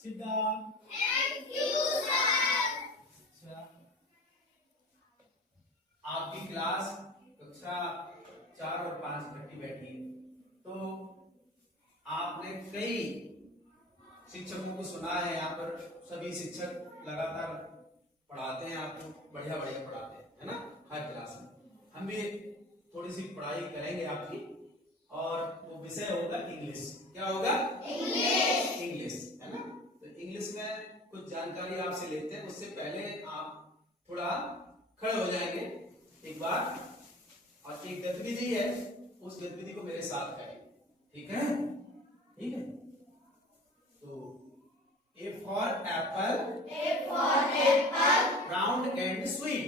Sit down. Thank you, sir. अच्छा, आपकी class कक्षा 4 और 5 इकट्ठी बैठी है, तो आपने कई शिक्षकों को सुना है। यहाँ पर सभी शिक्षक लगातार पढ़ाते हैं, आपको बढ़िया बढ़िया पढ़ाते हैं, है ना। हर क्लास में हम भी थोड़ी सी पढ़ाई करेंगे आपकी, और वो विषय होगा इंग्लिश। क्या होगा? इंग्लिश। इंग्लिश, है ना। तो इंग्लिश में कुछ जानकारी आपसे लेते हैं। उससे पहले आप थोड़ा खड़े हो जाएंगे एक बार, और एक गतिविधि है, उस गतिविधि को मेरे साथ करें, ठीक है? ठीक है। तो A for apple. A for apple. Round and sweet.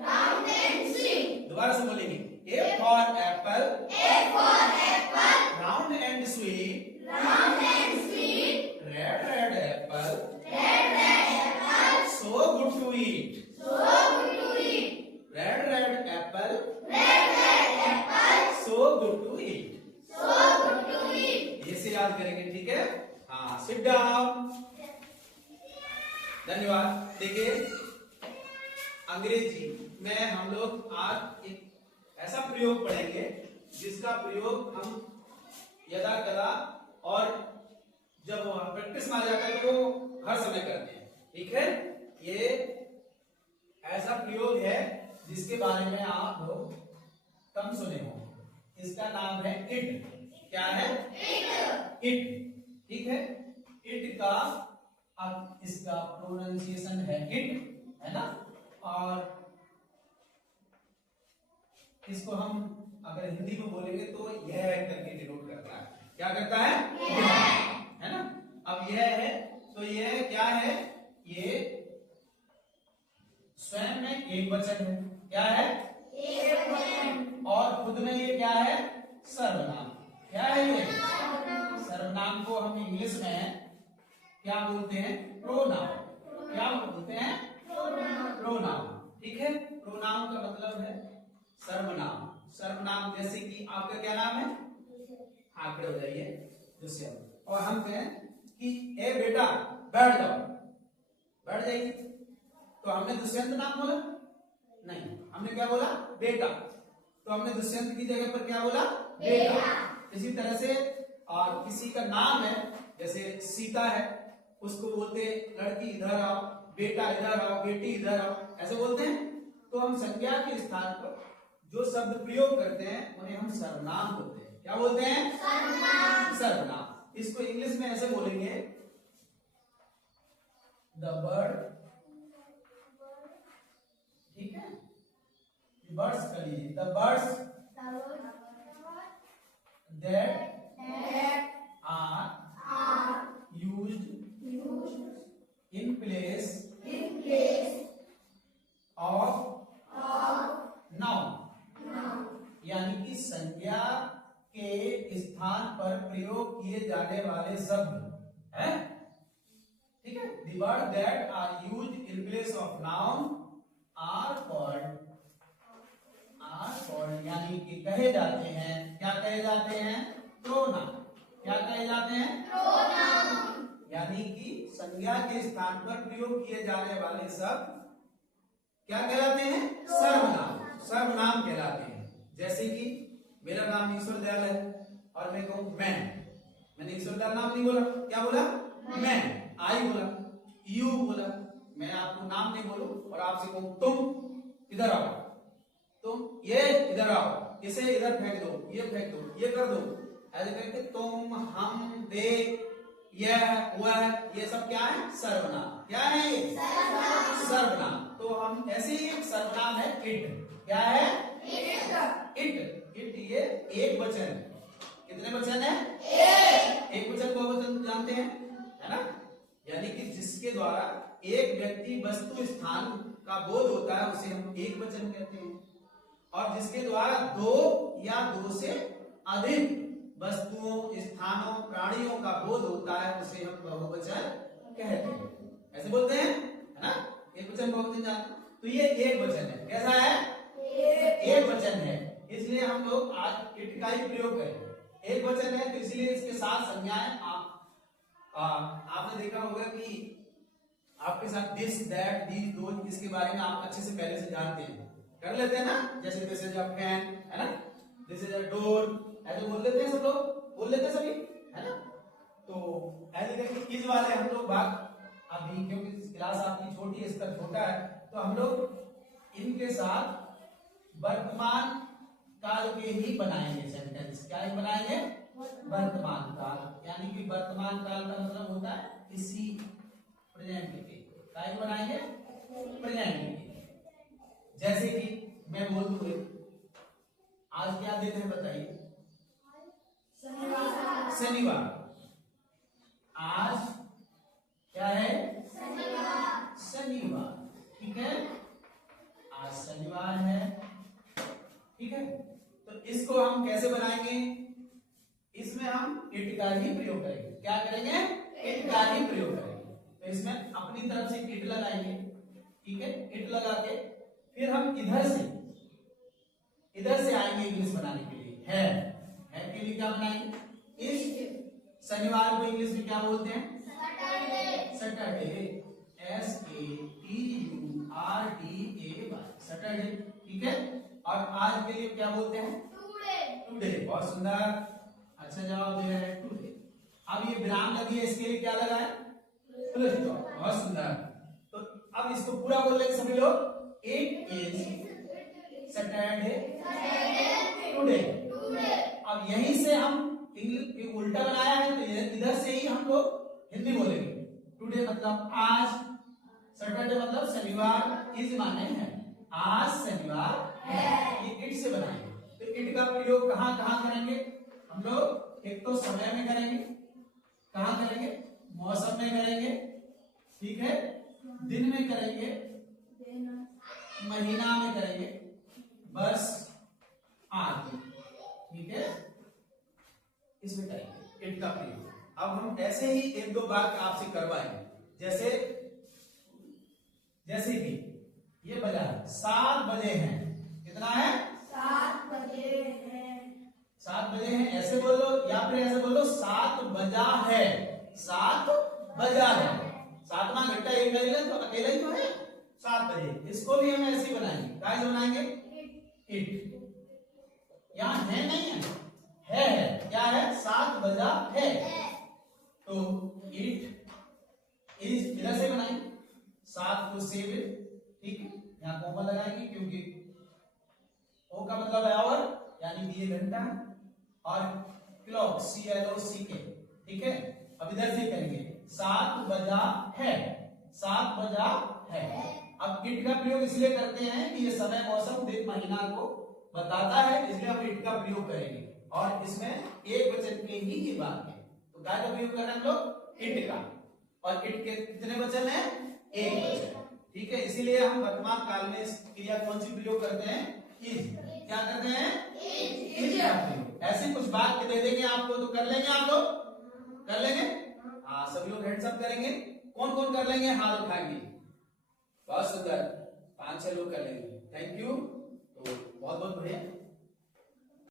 Round and sweet. दोबारा से बोलेंगे। A for apple. A for apple. Round and sweet. Round and sweet. Red red apple. Red red apple. So good to eat. So good to eat. Red red apple. Red red apple. So good to eat. So good to eat. ये से याद करेंगे, ठीक है? हाँ, sit down. धन्यवाद। देखिए, अंग्रेजी में हम लोग आज एक ऐसा प्रयोग पढ़ेंगे जिसका प्रयोग हम यदा कदा और जब प्रैक्टिस में आ जाता है तो हर समय करते हैं, ठीक है। ये ऐसा प्रयोग है जिसके बारे में आप लोग कम सुने हो। इसका नाम है इट। क्या है? इट। ठीक है। इट का अब इसका प्रोनाउंसिएशन है इट, है ना। और इसको हम अगर हिंदी में बोलेंगे तो यह करके डिनोट करता है। क्या करता है? है ना। अब यह है तो यह क्या है? ये स्वयं में एक वचन है। क्या है? एक वचन। और खुद में ये क्या है? सर्वनाम। क्या है ये? सर्वनाम को हम इंग्लिश में क्या बोलते हैं? प्रोनाउन। क्या बोलते हैं? प्रोनाउन। ठीक है। प्रोनाउन का मतलब है सर्वनाम। सर्वनाम जैसे कि आपका क्या नाम है? हाँ, खड़े हो जाइए। दुष्यंत। और हम कहें कि ए बेटा बैठ जाओ, बैठ जाइए, तो हमने दुष्यंत नाम बोला नहीं, हमने क्या बोला? बेटा। तो हमने दुष्यंत की जगह पर क्या बोला? बेटा। इसी तरह से और किसी का नाम है, जैसे सीता है, उसको बोलते लड़की इधर आओ, बेटा इधर आओ, बेटी इधर आओ, ऐसे बोलते हैं। तो हम संज्ञा के स्थान पर जो शब्द प्रयोग करते हैं उन्हें हम सर्वनाम बोलते हैं। क्या बोलते हैं? सर्वनाम। सर्वनाम। इसको इंग्लिश में ऐसे बोलेंगे, द बर्ड। ठीक है, बर्ड्स कर लीजिए, the birds that are used in place of noun, यानी कि संज्ञा के स्थान पर प्रयोग किए जाने वाले शब्द हैं। ठीक है। The word that are used in place of noun are called यानी कि कहे जाते हैं। क्या कहे जाते हैं? प्रोनाउन। क्या कहे जाते हैं? प्रोनाउन। यानी कि संज्ञा के स्थान पर प्रयोग किए जाने वाले शब्द क्या कहलाते हैं? सर्वनाम। सर्वनाम कहलाते हैं। जैसे कि मेरा नाम ईश्वर दयाल है और मैं कहूं मैंने ईश्वर दयाल नाम नहीं बोला, क्या बोला? मैं। आई बोला, यू बोला। मैं आपको नाम नहीं बोलूं और आपसे कहूं तुम इधर आओ, तुम ये इधर आओ, इसे इधर फेंक दो, ये फेंक दो, ये कर दो, ऐसे करके तुम, हम, दे, यह, वह, ये सब क्या है? सर्वनाम। क्या है ये? सर्वनाम। तो हम ऐसे ही एक सर्वनाम है इट। क्या है? इट ये एक वचन है। कितने वचन है? एक वचन, बहुवचन जानते हैं, है ना। यानी कि जिसके द्वारा एक व्यक्ति वस्तु स्थान का बोध होता है उसे हम एक वचन कहते हैं, और जिसके द्वारा दो या दो से अधिक वस्तुओं, स्थानों, प्राणियों का बोध होता है उसे हम बहुवचन कहते हैं। ऐसे बोलते हैं, है ना। एक वचन, बहुवचन जानते हैं। तो ये एक वचन है। कैसा है? एक वचन है। इसलिए हम लोग आज इट का ही प्रयोग करेंगे। एक वचन है तो इसलिए इसके साथ संज्ञाएं आप आपने देखा होगा कि आपके साथ दिस दैट दीज दोज इसके बारे में आप अच्छे से पहले से जानते हैं, कर लेते हैं ना। जैसे दिस इज अ फैन, है ना, दिस इज अ डोर, ऐसे बोल लेते हैं सब लोग, बोल लेते हैं सभी, है ना। तो ऐसे करके इस वाले हम लोग भाग अभी, क्योंकि क्लास आपकी छोटी है, स्तर छोटा है, तो हम लोग इनके साथ वर्तमान काल के ही बनाएंगे सेंटेंस। क्या ही बनाएंगे? वर्तमान काल, यानी कि वर्तमान काल का मतलब होता है इसी प्रेजेंट के। क्या ही बनाएंगे? प्रेजेंट के। जैसे कि मैं बोल दूं आज क्या दिन है बताइए? शनिवार। आज क्या है? शनिवार। ठीक है, आज शनिवार है। ठीक है, तो इसको हम कैसे बनाएंगे? इसमें हम इट का ही प्रयोग करेंगे। क्या करेंगे? इट का ही प्रयोग करेंगे। तो इसमें अपनी तरफ से इट लगाएंगे। ठीक है, इट लगा के फिर हम इधर से आएंगे इंग्लिश बनाने के लिए। है के लिए क्या बनाएंगे? इस शनिवार को इंग्लिश में क्या बोलते हैं? सैटरडे। SATURDAY, Saturday. ठीक है, और आज के लिए क्या बोलते हैं? टुडे। बहुत सुंदर, अच्छा जवाब दे रहे हैं, टुडे। अब ये विराम लगी है, इसके लिए क्या लगा है? Full stop. बहुत सुंदर। तो अब इसको पूरा बोल लेंगे सभी लोग। It is Saturday today. अब यहीं से हम इंग्लिश उल्टा बनाया है, तो इधर से ही हम लोग हिंदी बोलेंगे। टुडे मतलब आज, सैटरडे मतलब शनिवार, इज माने है, आज शनिवार है। ये इट से बनाएंगे। तो इट का प्रयोग कहां कहां करेंगे हम लोग? एक तो समय में करेंगे। कहां करेंगे? मौसम में करेंगे। ठीक है, दिन में करेंगे, महीना में करेंगे, वर्ष आदि। ठीक है, इसमें करेंगे इट का प्रयोग। अब हम ऐसे ही एक दो बात आपसे करवाएंगे। जैसे कि ये बजा 7 बजे हैं। कितना है? 7 बजे हैं। 7 बजे हैं ऐसे बोलो, या फिर ऐसे बोलो 7 बजा है। 7 बजा है। 7वां घंटा एक तो अकेला ही तो है 7 बजे। इसको भी हम ऐसे ही बनाएंगे। कैसे बनाएंगे? इट। यहां है नहीं है। क्या है? 7 बजा है। तो इट इज इधर से बनाएंगे, 7 को सेव। ठीक है, यहां कोमा लगाएंगे क्योंकि ओ का मतलब है आवर, यानी कि ये घंटा, और क्लॉक CLOCK। ठीक है, अब इधर से करेंगे 7 बजा है। 7 बजा है। अब इट का प्रयोग इसलिए करते हैं कि ये समय, मौसम, दिन, महीना को बताता है, इसलिए हम इट का प्रयोग करेंगे। और इसमें एक वचन के ही ये बात है, तो क्या का प्रयोग कर रहे हैं हम लोग? इट का। और इट के कितने वचन है? एक वचन। ठीक है, इसीलिए हम वर्तमान काल में इस क्रिया कौन सी प्रयोग करते हैं? इज। क्या करते हैं? इज का प्रयोग। ऐसी कुछ बात दे देंगे आपको, तो कर लेंगे आप लोग? कर लेंगे? हाँ, सभी लोग हेड्स अप करेंगे। कौन कौन कर लेंगे? हाथ उठाएंगे। बहुत सुंदर, 5-6 लोग कर लेंगे। Thank you. तो बहुत बहुत बढ़िया।